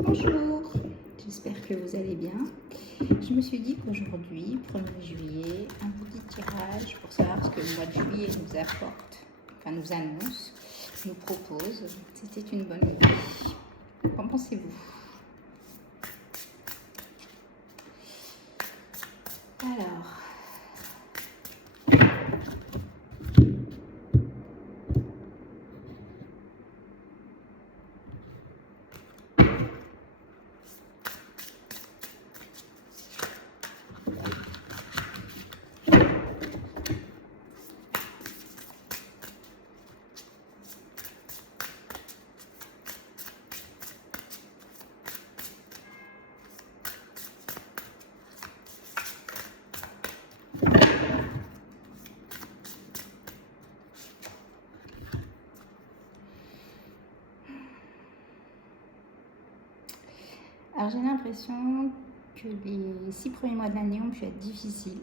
Bonjour, j'espère que vous allez bien. Je me suis dit qu'aujourd'hui, 1er juillet, un petit tirage pour savoir ce que le mois de juillet nous apporte, enfin nous annonce, nous propose. C'était une bonne idée. Qu'en pensez-vous? Alors, j'ai l'impression que les 6 premiers mois de l'année ont pu être difficiles,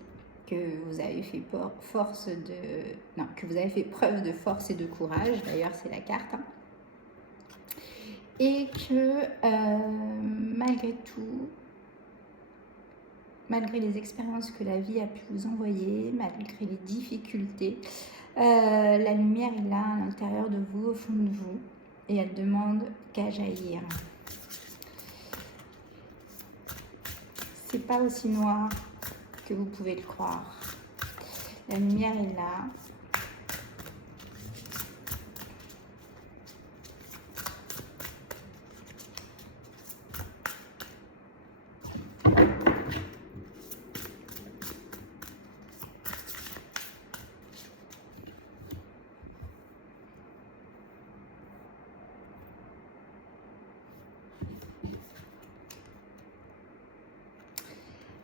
que vous avez fait que vous avez fait preuve de force et de courage. D'ailleurs, c'est la carte. Et que malgré tout, malgré les expériences que la vie a pu vous envoyer, malgré les difficultés, la lumière est là à l'intérieur de vous, au fond de vous, et elle demande qu'à jaillir. C'est pas aussi noir que vous pouvez le croire. La lumière est là.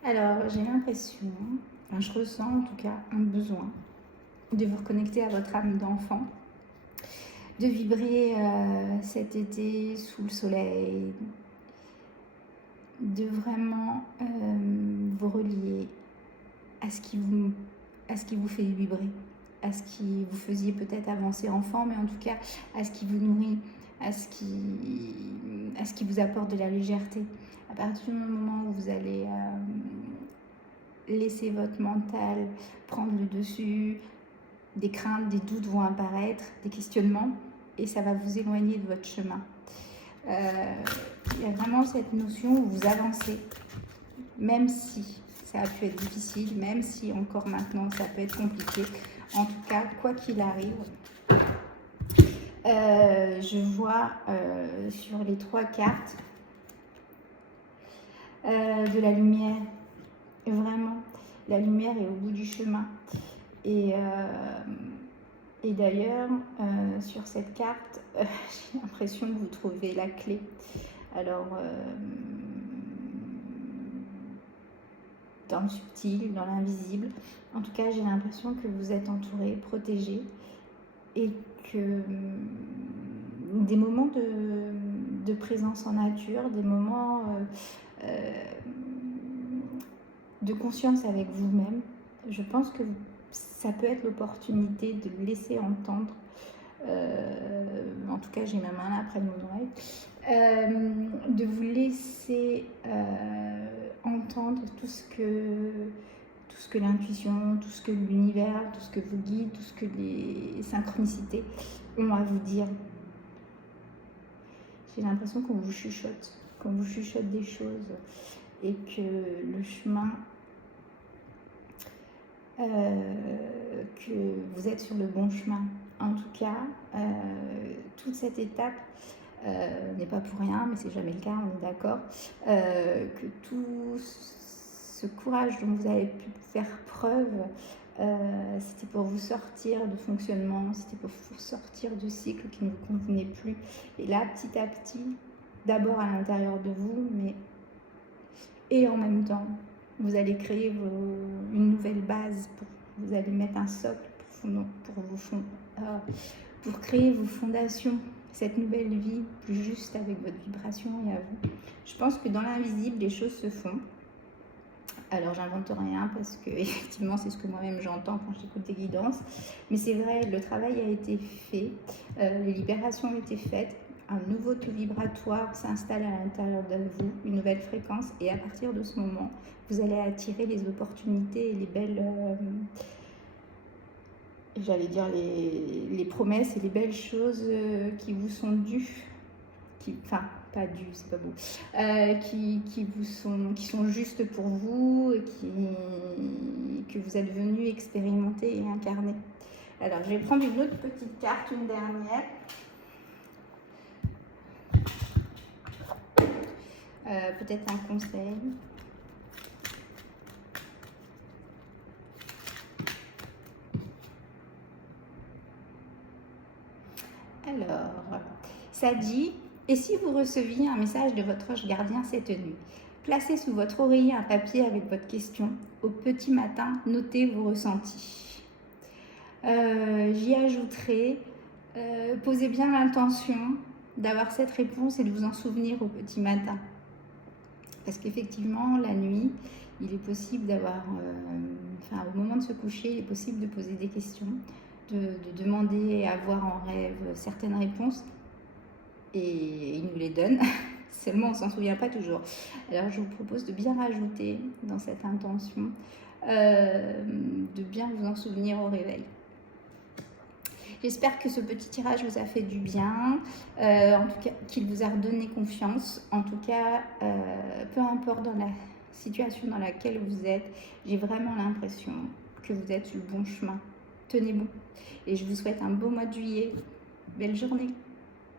Alors, j'ai l'impression, je ressens en tout cas un besoin de vous reconnecter à votre âme d'enfant, de vibrer cet été sous le soleil, de vraiment vous relier à ce qui vous fait vibrer, à ce qui vous faisiez peut-être avancer enfant, mais en tout cas à ce qui vous nourrit, à ce qui vous apporte de la légèreté. À partir du moment où vous allez laisser votre mental prendre le dessus, des craintes, des doutes vont apparaître, des questionnements, et ça va vous éloigner de votre chemin. Il y a vraiment cette notion où vous avancez, même si ça a pu être difficile, même si encore maintenant ça peut être compliqué. En tout cas, quoi qu'il arrive, je vois sur les 3 cartes de la lumière. Vraiment, la lumière est au bout du chemin. Et d'ailleurs, sur cette carte, j'ai l'impression que vous trouvez la clé. Alors, dans le subtil, dans l'invisible, en tout cas, j'ai l'impression que vous êtes entouré, protégé, et que des moments de présence en nature, des moments de conscience avec vous-même, je pense que ça peut être l'opportunité de laisser entendre, en tout cas j'ai ma main là près de mon oreille, de vous laisser entendre tout ce que l'intuition, tout ce que l'univers, tout ce que vous guide, tout ce que les synchronicités ont à vous dire. J'ai l'impression qu'on vous chuchote des choses, et que le chemin, que vous êtes sur le bon chemin. En tout cas, toute cette étape n'est pas pour rien, mais c'est jamais le cas, on est d'accord, que tout ce courage dont vous avez pu faire preuve, c'était pour vous sortir de fonctionnement, c'était pour vous sortir de cycle qui ne vous convenait plus. Et là, petit à petit, d'abord à l'intérieur de vous, et en même temps, vous allez créer une nouvelle base, vous allez mettre un socle pour créer vos fondations, cette nouvelle vie plus juste avec votre vibration et à vous. Je pense que dans l'invisible, les choses se font. Alors, j'invente rien parce que effectivement, c'est ce que moi-même j'entends quand j'écoute des guidances. Mais c'est vrai, le travail a été fait, les libérations ont été faites. un nouveau taux vibratoire s'installe à l'intérieur de vous, une nouvelle fréquence, et à partir de ce moment, vous allez attirer les opportunités et les belles, j'allais dire les promesses et les belles choses qui vous sont dues, enfin pas dues, c'est pas beau, qui sont justes pour vous, que vous êtes venu expérimenter et incarner. Alors je vais prendre une autre petite carte, une dernière. Peut-être un conseil. Alors, ça dit, et si vous receviez un message de votre ange gardien cette nuit, placez sous votre oreiller un papier avec votre question. Au petit matin, notez vos ressentis. J'y ajouterai, posez bien l'intention d'avoir cette réponse et de vous en souvenir au petit matin. Parce qu'effectivement, la nuit, il est possible d'avoir, au moment de se coucher, il est possible de poser des questions, de demander à avoir en rêve certaines réponses, et il nous les donne, seulement on ne s'en souvient pas toujours. Alors je vous propose de bien rajouter dans cette intention, de bien vous en souvenir au réveil. J'espère que ce petit tirage vous a fait du bien, en tout cas qu'il vous a redonné confiance. En tout cas, peu importe dans la situation dans laquelle vous êtes, j'ai vraiment l'impression que vous êtes sur le bon chemin. Tenez bon. Et je vous souhaite un beau mois de juillet. Belle journée.